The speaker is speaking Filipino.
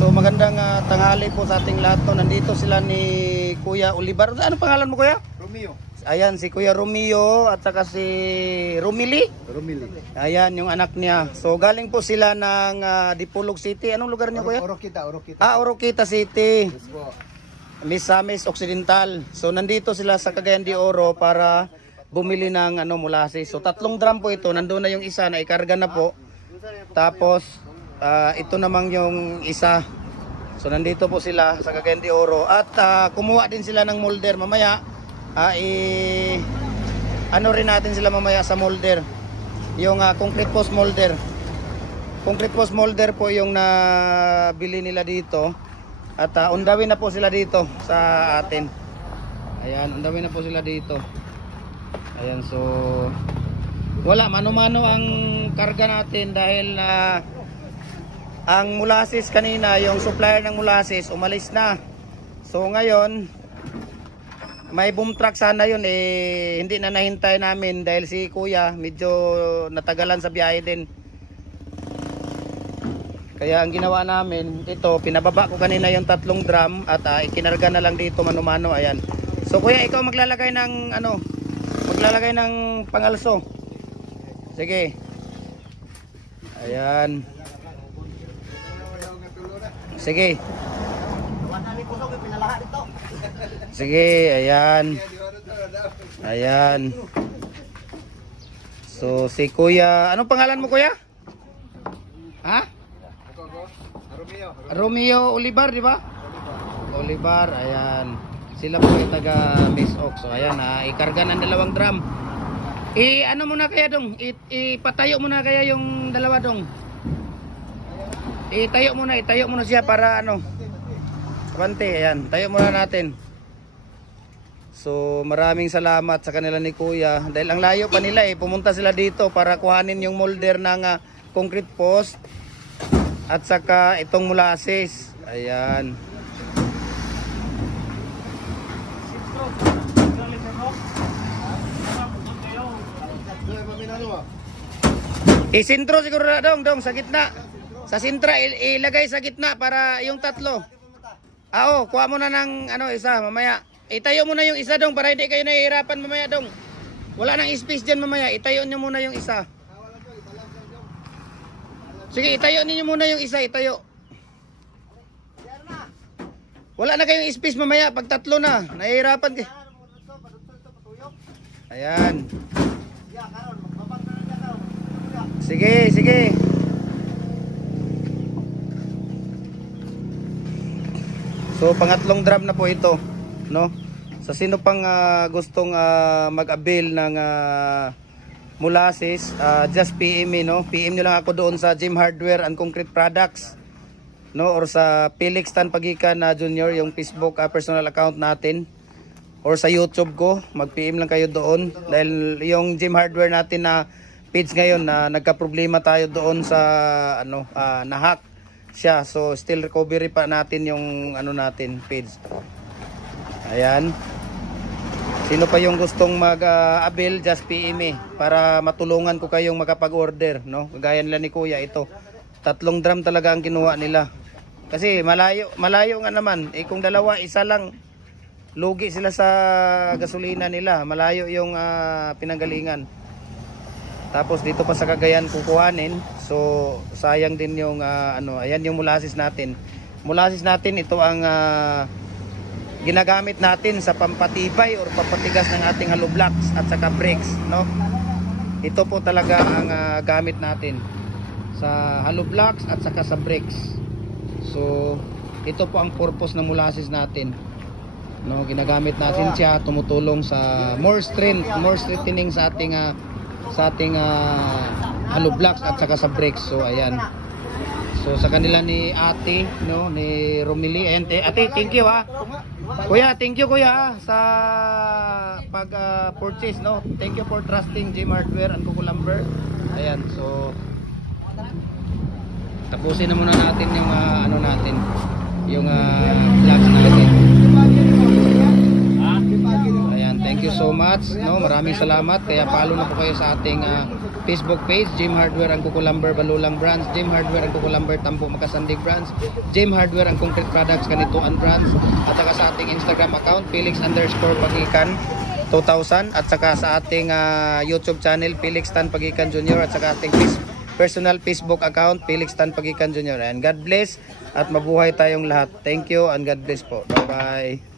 So magandang tanghali po sa ating lahat. No? Nandito sila ni Kuya Olivar. Ano pangalan mo, Kuya? Romeo. Ayan, si Kuya Romeo at saka si Romili. Ayan, yung anak niya. So galing po sila ng Dipolog City. Anong lugar niyo, Kuya? Oroquita. Oroquita City. Yes po. Misamis Occidental. So nandito sila sa Cagayan de Oro para bumili ng molasses. So 3 drum po ito. Nandoon na yung isa na ikarga na po. Tapos ito namang yung isa. So nandito po sila sa Cagayan de Oro at kumuha din sila ng molder mamaya. Ano rin natin sila mamaya sa molder. Yung concrete post molder. Concrete post molder po yung nabili nila dito. At undawin na po sila dito sa atin. Ayan, undawin na po sila dito. Ayan, so wala, mano-mano ang karga natin dahil ang molasses kanina, yung supplier ng molasses umalis na. So ngayon may boom truck sana yun, hindi na nahintay namin dahil si Kuya medyo natagalan sa biyahe din. Kaya ang ginawa namin, ito pinababa ko kanina yung 3 drum at ikinarga na lang dito mano-mano. Ayan. So Kuya, ikaw maglalagay ng maglalagay ng pangalso. Sige. Ayan. Sige. Sige, ayan. Ayan. So si Kuya, anong pangalan mo, Kuya? Ha? Romeo Olivar, di ba? Olivar, ayan. Sila po yung taga Miss Ox. So ayan, ikarga ng 2 drum. Ano muna kaya dong? Ipatayo muna kaya yung 2 dong. Itayo muna siya para Abante, ayan. Tayo muna natin. So maraming salamat sa kanila ni Kuya dahil ang layo pa nila pumunta sila dito para kuhanin yung molder ng concrete post at saka itong molasses. Ayan. Isintro siguro na dong sa gitna. Sa sintra ilagay sa gitna para yung 3. Kuha mo na ng isa mamaya. Itayo mo na yung isa dong para hindi kayo nahihirapan mamaya dong. Wala nang space diyan mamaya. Itayo niyo muna yung isa. Sige, itayo niyo muna yung isa, itayo. Wala na kayong space mamaya pag 3 na. Nahihirapan kayo. Ayan. Sige. So pangatlong drum na po ito, no? Sa sino pang gustong mag-avail ng molasses, just PM me, no? PM niyo lang ako doon sa Gym Hardware and Concrete Products, no? Or sa Felix Tan Pagikan Junior, yung Facebook personal account natin, or sa YouTube ko, mag-PM lang kayo doon dahil yung Gym Hardware natin na page ngayon na nagka-problema tayo doon sa na-hack siya. So still recovery pa natin yung natin page. Ayan. Sino pa yung gustong mag-avail, just PM me para matulungan ko kayong makapag-order, no? Kagaya nila ni Kuya, ito 3 drum talaga ang kinuha nila. Kasi malayo nga naman. Kung 2, isa lang, lugi sila sa gasolina nila. Malayo yung pinanggalingan. Tapos dito pa sa Cagayan kukuhanin. So sayang din yung ayan yung molasses natin. Molasses natin, ito ang ginagamit natin sa pampatibay or pampatigas ng ating hollow blocks at saka bricks, no? Ito po talaga ang gamit natin sa hollow blocks at saka sa bricks. So ito po ang purpose ng molasses natin, no? Ginagamit natin siya, tumutulong sa more strength, more strengthening sa ating hollow blocks at saka sa bricks. So ayan. So sa kanila ni Ate, no, ni Romili. Ayan, Ate, thank you Kuya, thank you Kuya sa pag-purchase, no. Thank you for trusting Gym Hardware and Kuko Lumber. Ayan, so tapusin na muna natin yung natin, yung vlogs natin. Ayan, thank you so much, no. Maraming salamat. Kaya follow na po kayo sa ating Facebook page, Jim Hardware ang Kukulamber Balulang Branch, Jim Hardware ang Kukulamber Tambo Makasandig Branch, Jim Hardware ang Concrete Products Kanituan Branch, at saka sa ating Instagram account, Felix_Pagikan 2000, at saka sa ating YouTube channel, Felix Tan Pagikan Jr., at saka ating personal Facebook account, Felix Tan Pagikan Jr. And God bless at mabuhay tayong lahat. Thank you and God bless po. Bye-bye.